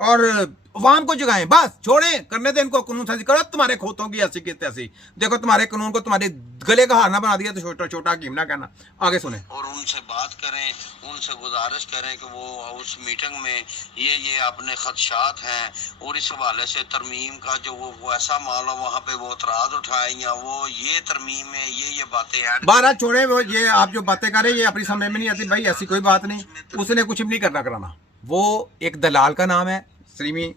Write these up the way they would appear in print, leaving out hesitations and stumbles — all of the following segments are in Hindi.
और अवाम को जगाएं, बस छोड़ें, करने दें इनको, कानून साजी करो तुम्हारे खोतों की ऐसी की तैसी। देखो तुम्हारे कानून को तुम्हारे गले का हार ना बना दिया तो छोटा छोटा हकीम ना कहना। आगे सुने। और उनसे बात करें, उनसे गुजारिश करें कि वो उस मीटिंग में ये अपने खदशात हैं और इस हवाले से तरमीम का जो वो ऐसा मामला वहाँ पे वो एतराज उठाए या वो ये तरमीम में ये बातें ऐड। बारह छोड़े, वो ये आप जो बातें करें ये अपनी समझ में नहीं आती भाई, ऐसी कोई बात नहीं, उसने कुछ भी नहीं करना कराना। वो एक दलाल का नाम है सलीमी,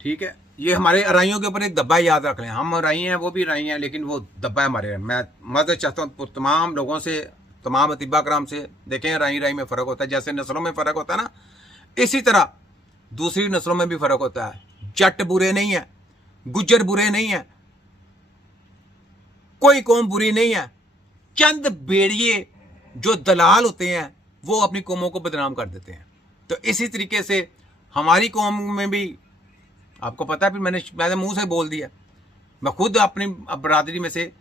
ठीक है। ये हमारे अराइयों के ऊपर एक दब्बा याद रख लें, हम अराई हैं वो भी अराई हैं, लेकिन वो दब्बा है हमारे। मैं मदद चाहता हूँ तमाम लोगों से, तमाम अतिबा कराम से, देखें अराई राई में फ़र्क होता है, जैसे नस्लों में फ़र्क होता है ना, इसी तरह दूसरी नस्लों में भी फ़र्क होता है। जट बुरे नहीं है, गुज्जर बुरे नहीं है, कोई कौम बुरी नहीं है। चंद बेड़िए जो दलाल होते हैं वो अपनी कौमों को बदनाम कर देते हैं। तो इसी तरीके से हमारी कौम में भी, आपको पता है, फिर मैंने मुंह से बोल दिया, मैं खुद अपनी बरादरी में से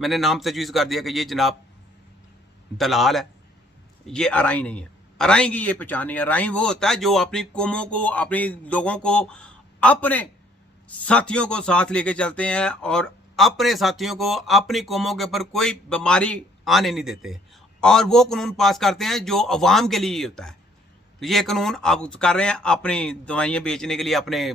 मैंने नाम तजवीज़ कर दिया कि ये जनाब दलाल है, ये अराई नहीं है। अराई की ये पहचान नहीं है। अराई वो होता है जो अपनी कौमों को, अपनी लोगों को, अपने साथियों को साथ लेके चलते हैं और अपने साथियों को, अपनी कौमों के ऊपर कोई बीमारी आने नहीं देते, और वो कानून पास करते हैं जो अवाम के लिए होता है। तो ये कानून आप कर रहे हैं अपनी दवाइयाँ बेचने के लिए, अपने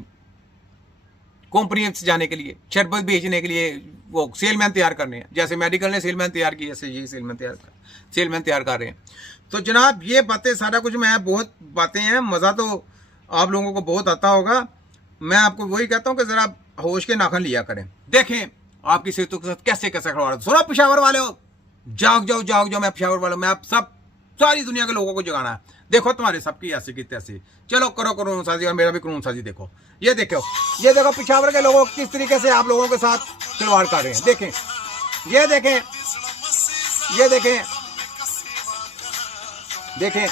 कंपनियों से जाने के लिए, शरबत बेचने के लिए, वो सेलमैन तैयार करने हैं। जैसे मेडिकल ने सेलमैन तैयार किया, ऐसे ये सेलमैन तैयार कर रहे हैं। तो जनाब ये बातें सारा कुछ, मैं बहुत बातें हैं, मज़ा तो आप लोगों को बहुत आता होगा। मैं आपको वही कहता हूँ कि ज़रा होश के नाखन लिया करें। देखें आपकी सेहतों के साथ कैसे कैसे खिलवाड़। सुनो पेशावर वाले हो, जाग जाओ जाग जाओ, मैं पेशावर वाला, मैं आप सब सारी दुनिया के लोगों को जगाना है। देखो तुम्हारे सबकी ऐसी की तैसी, चलो करो कानून साजी, और मेरा भी कानून साजी। देखो ये देखो पेशावर के लोगों किस तरीके से आप लोगों के साथ खिलवाड़ कर रहे हैं। देखें, ये देखें, ये देखें, देखें,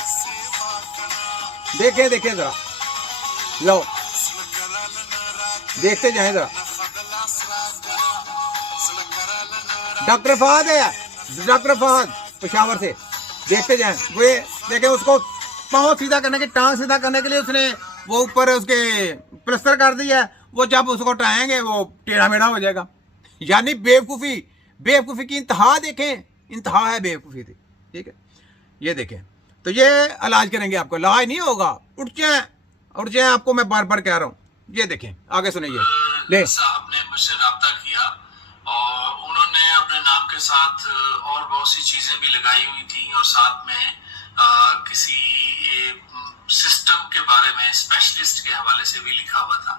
देखें, देखें जरा, लो देखते जाएं जरा। डॉक्टर फहद है, डॉक्टर फहद पेशावर से, देखते जाएं। वो देखें, उसको पाँव सीधा करने की, टांग सीधा करने के लिए उसने वो ऊपर उसके प्लस्तर कर दिया है। वो जब उसको टाएंगे वो टेढ़ा मेढ़ा हो जाएगा। यानी बेवकूफ़ी, बेवकूफ़ी की इंतहा देखें, इंतहा है बेवकूफ़ी थी, ठीक है। ये देखें, तो ये इलाज करेंगे, आपको इलाज नहीं होगा। उठ जाए, उठ जाए, आपको मैं बार बार कह रहा हूँ। ये देखें, आगे सुनिए। ले साहब ने मुझसे रब्ता किया और उन्होंने अपने नाम के साथ और बहुत सी चीजें भी लगाई हुई थी, और साथ में किसी सिस्टम के बारे में स्पेशलिस्ट के हवाले से भी लिखा हुआ था।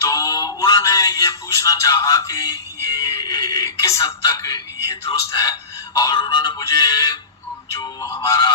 तो उन्होंने ये पूछना चाहा कि ये किस हद तक ये दुरुस्त है, और उन्होंने मुझे जो हमारा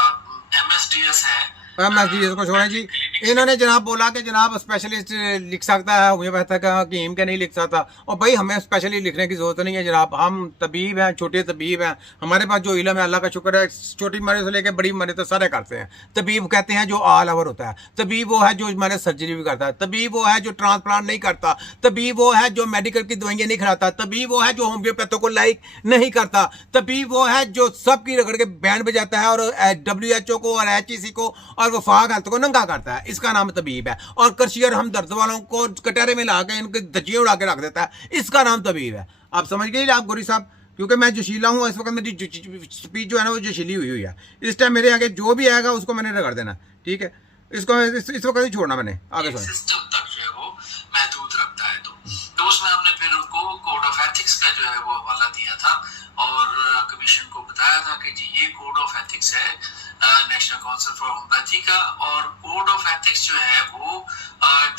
MSDS है, MSDS को छोड़ें जी। इन्होंने जनाब बोला कि जनाब स्पेशलिस्ट लिख सकता है, होम्योपैथ का हकीम के नहीं लिख सकता। और भाई हमें स्पेशली लिखने की जरूरत नहीं है जनाब, हम तबीब हैं, छोटे तबीब हैं, हमारे पास जो इल्म है अल्लाह का शुक्र है, छोटी मरीज से लेकर बड़ी मरीज तो सारे करते हैं। तबीब कहते हैं जो ऑल ओवर होता है, तबीब वो है जो हमारे सर्जरी भी करता है, तबीब वो है जो ट्रांसप्लांट नहीं करता, तबीब वो है जो मेडिकल की दवाइयाँ नहीं खिलाता, तबीब वो है जो होम्योपैथों को लाइक नहीं करता, तबीब वो है जो सबकी रगड़ के बैंड बजाता है और WHO को और HEC को और वफाक हेल्थ को नंगा करता है, इसका नाम तबीब है। और करशियर हम दर्द वालों को कटहरे में ला के इनके धज्जियाँ उड़ा के रख देता है, इसका नाम तबीब है। आप समझ गए आप गोरी साहब, क्योंकि मैं जोशीला हूँ इस वक्त, मेरी स्पीच जो है ना वो जोशीली हुई है। इस टाइम मेरे आगे जो भी आएगा उसको मैंने रगड़ देना, ठीक है। इसको इस वक्त ही छोड़ना मैंने। आगे सुनो। सिस्टम तक जो है वो महदूद रखता है। तो उसमें हमने फिर उनको कोड ऑफ एथिक्स का जो है वो हवाला दिया था और कमीशन को बताया था कि जी ये कोड ऑफ एथिक्स है नेशनल काउंसिल फॉर होम्योपैथी का। और कोड ऑफ एथिक्स जो है वो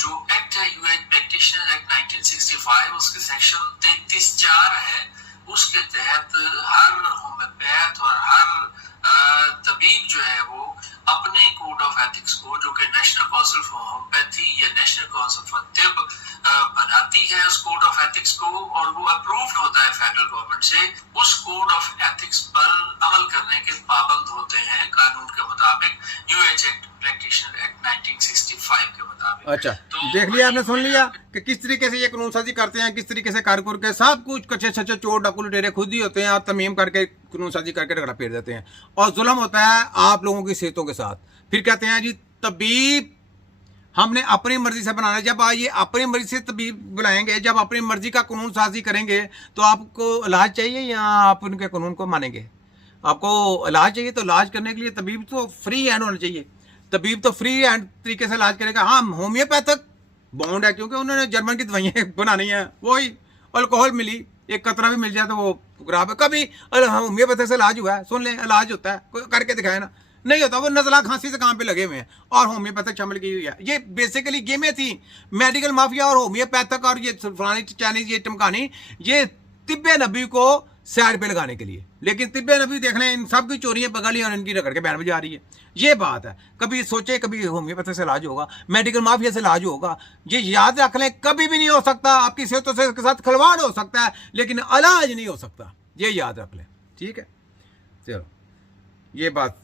जो एक्ट है यूएच प्रैक्टिशनर एक्ट 1965, उसके सेक्शन 33(4) है, उसके तहत हर होम्योपैथ और हर तबीब जो है वो अपने कोड ऑफ एथिक्स को, जो कि नेशनल काउंसिल फॉर होम्योपैथी या नेशनल काउंसिल फॉर तिब बनाती है उस कोड ऑफ एथिक्स को, और वो अप्रूव्ड होता है फेडरल गवर्नमेंट से, उस कोड ऑफ एथिक्स पर अमल करने के पाबंद होते हैं कानून के मुताबिक, यूएच एक्ट प्रैक्टिशनर एक्ट 1965 के मुताबिक। अच्छा, तो देख लिया आपने, सुन लिया कि किस तरीके से ये कानून साजी करते हैं, किस तरीके से कारकुर के सब कुछ कच्चे छच्चे चोर डाकू लुटेरे खुद ही होते हैं, और तमीम करके कानून साजी करके रगड़ा फेर देते हैं। और जुल्म होता है आप लोगों की सेहतों के साथ। फिर कहते हैं जी तबीब हमने अपनी मर्जी से बनाना है। जब ये अपनी मर्जी से तबीब बुलाएंगे, जब अपनी मर्जी का कानून साजी करेंगे, तो आपको इलाज चाहिए या आप उनके कानून को मानेंगे? आपको इलाज चाहिए तो इलाज करने के लिए तबीब तो फ्री हैंड होना चाहिए। तबीब तो फ्री हैंड तरीके से इलाज करेगा। हाँ, होम्योपैथिक बॉन्ड है, क्योंकि उन्होंने जर्मन की दवाइयाँ बनानी है, वही अल्कोहल मिली, एक कतरा भी मिल जाए तो वो खराब है। कभी होम्योपैथिक से इलाज हुआ है? सुन लें, इलाज होता है, कोई करके दिखाए ना। नहीं होता, वो नज़ला खांसी से काम पे लगे हुए हैं और होम्योपैथिक शामिल की हुई है। ये बेसिकली गेमें थी, मेडिकल माफिया और होम्योपैथिक और ये फलानी चाइनीज ये टमकानी, ये तिब्बे नबी को साइड पे लगाने के लिए। लेकिन तिब्बे नबी देख लें, इन सब की चोरियां पकड़ ली और इनकी रगड़ के बैन बजा रही है। ये बात है। कभी सोचे कभी होम्योपैथिक से इलाज होगा, मेडिकल माफिया से इलाज होगा, ये याद रख लें, कभी भी नहीं हो सकता। आपकी सेहतों से के साथ खिलवाड़ हो सकता है, लेकिन इलाज नहीं हो सकता, ये याद रख लें। ठीक है, चलो ये बात